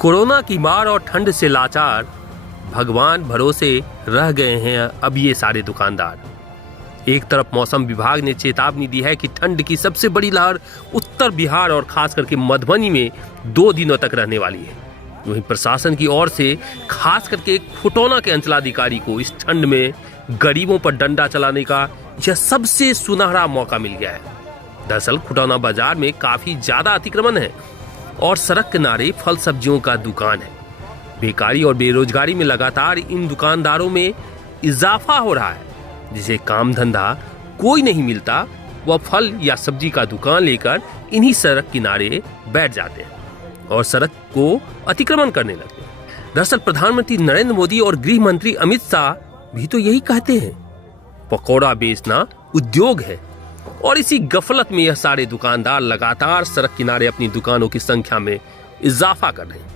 Corona की मार और ठंड से लाचार भगवान भरोसे रह गए हैं अब ये सारे दुकानदार। एक तरफ मौसम विभाग ने चेतावनी दी है कि ठंड की सबसे बड़ी लहर उत्तर बिहार और खास करके मधुबनी में 2 दिनों तक रहने वाली है। वहीं प्रशासन की ओर से खास करके खुटौना के अंचलाधिकारी को इस ठंड में गरीबों पर डंडा चलाने का यह सबसे सुनहरा मौका मिल गया है। दरअसल खुटौना बाजार में काफी ज्यादा अतिक्रमण है और सड़क किनारे फल सब्जियों का दुकान है। बेकारी और बेरोजगारी में लगातार इन दुकानदारों में इजाफा हो रहा है, जिसे काम धंधा कोई नहीं मिलता वह फल या सब्जी का दुकान लेकर इन्हीं सड़क किनारे बैठ जाते हैं और सड़क को अतिक्रमण करने लगते हैं। दरअसल प्रधानमंत्री नरेंद्र मोदी और गृह मंत्री अमित शाह भी तो यही कहते हैं, पकौड़ा बेचना उद्योग है। और इसी गफलत में यह सारे दुकानदार लगातार सड़क किनारे अपनी दुकानों की संख्या में इजाफा कर रहे हैं।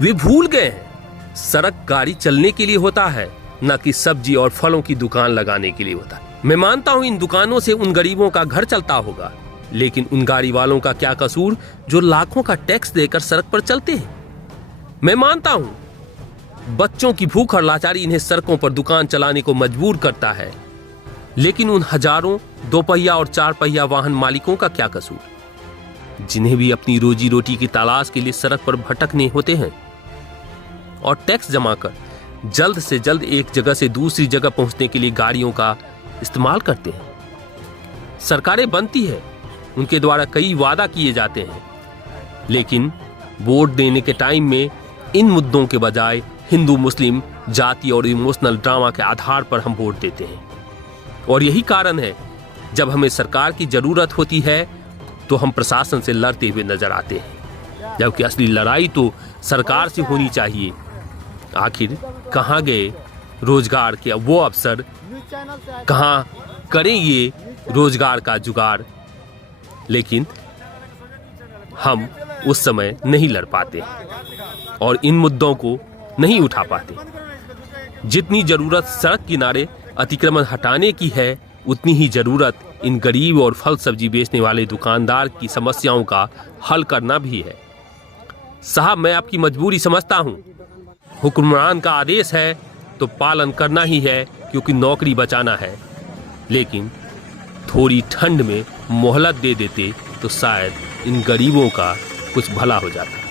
वे भूल गए हैं सड़क गाड़ी चलने के लिए होता है, न कि सब्जी और फलों की दुकान लगाने के लिए होता है। मैं मानता हूं इन दुकानों से उन गरीबों का घर चलता होगा, लेकिन उन गाड़ी वालों का क्या कसूर जो लाखों का टैक्स देकर सड़क पर चलते हैं। मैं मानता हूं बच्चों की भूख और लाचारी इन्हें सड़कों पर दुकान चलाने को मजबूर करता है, लेकिन उन हजारों 2 पहिया और 4 पहिया वाहन मालिकों का क्या कसूर, जिन्हें भी अपनी रोजी रोटी की तलाश के लिए सड़क पर भटकने होते हैं और टैक्स जमा कर जल्द से जल्द एक जगह से दूसरी जगह पहुंचने के लिए गाड़ियों का इस्तेमाल करते हैं। सरकारें बनती है, उनके द्वारा कई वादा किए जाते हैं, लेकिन वोट देने के टाइम में इन मुद्दों के बजाय हिंदू मुस्लिम जाति और इमोशनल ड्रामा के आधार पर हम वोट देते हैं। और यही कारण है जब हमें सरकार की जरूरत होती है तो हम प्रशासन से लड़ते हुए नजर आते हैं, जबकि असली लड़ाई तो सरकार से होनी चाहिए। आखिर कहाँ गए रोजगार के वो अवसर, कहाँ करें ये रोजगार का जुगाड़। लेकिन हम उस समय नहीं लड़ पाते और इन मुद्दों को नहीं उठा पाते। जितनी जरूरत सड़क किनारे अतिक्रमण हटाने की है, उतनी ही जरूरत इन गरीब और फल सब्जी बेचने वाले दुकानदार की समस्याओं का हल करना भी है। साहब, मैं आपकी मजबूरी समझता हूँ, हुक्मरान का आदेश है तो पालन करना ही है, क्योंकि नौकरी बचाना है। लेकिन थोड़ी ठंड में मोहलत दे देते तो शायद इन गरीबों का कुछ भला हो जाता।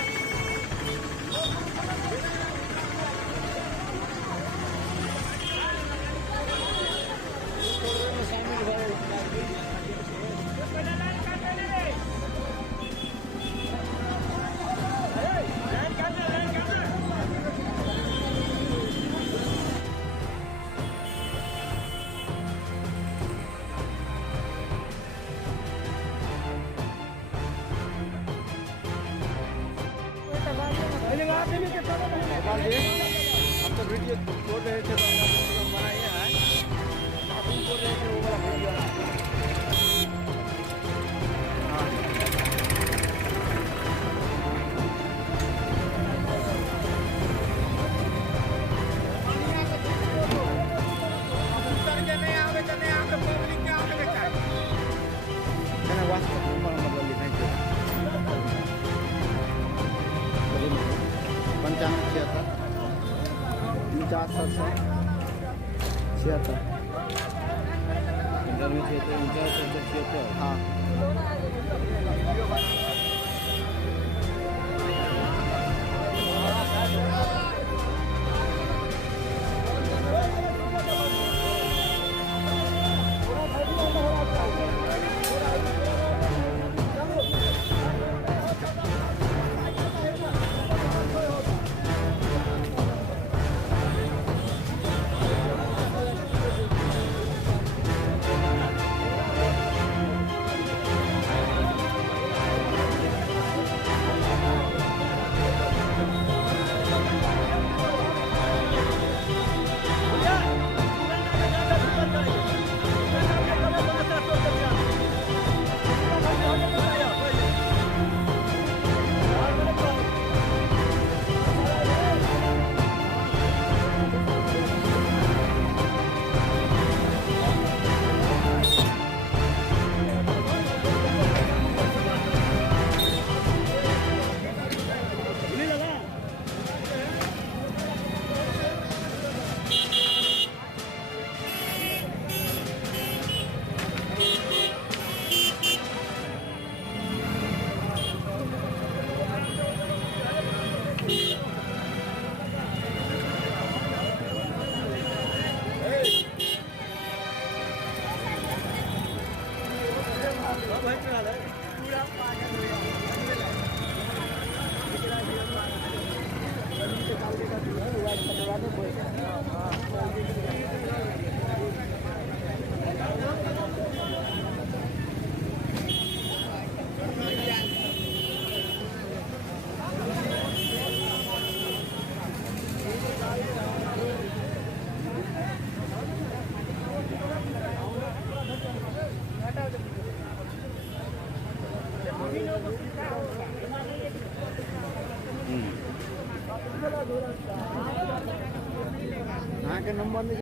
हम तो वीडियो छोड़ रहे थे, बनाए हैं, आप बोल रहे थे वो वाला वीडियो। हाँ, यहाँ के नंबर